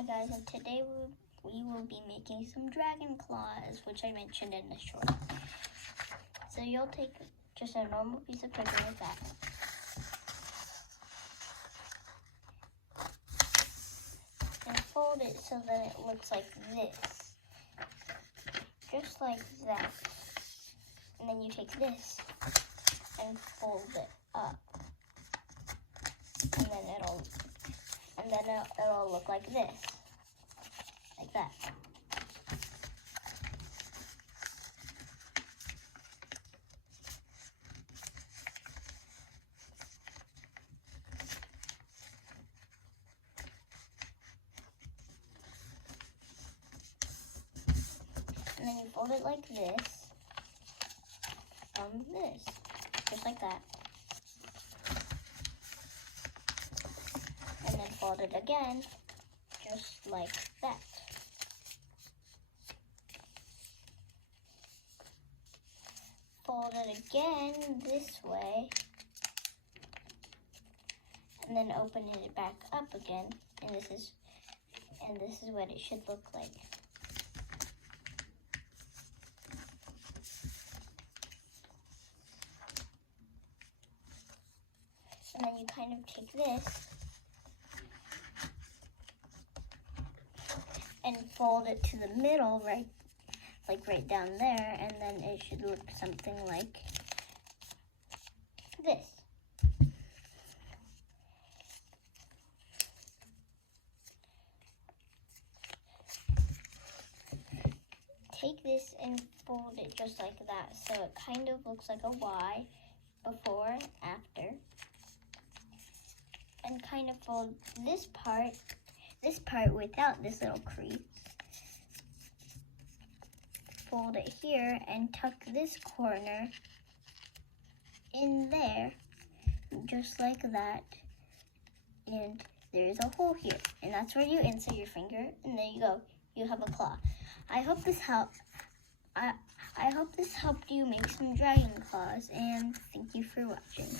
Hi guys, and today we will be making some dragon claws, which I mentioned in the short. So you'll take just a normal piece of paper like that. And fold it so that it looks like this. Just like that. And then you take this and fold it up. And then it'll look like this. Like that. And then you fold it like this, just like that. And then fold it again, just like that. Fold it again this way, and then open it back up again, and this is what it should look like. And then you kind of take this and fold it to the middle, right down there, and then it should look something like this. Take this and fold it just like that, so it kind of looks like a Y before and after. And kind of fold this part without this little crease. Fold it here and tuck this corner in there, just like that. And there's a hole here, and that's where you insert your finger, and there you go. You have a claw. I hope this helped. I hope this helped you make some dragon claws, and thank you for watching.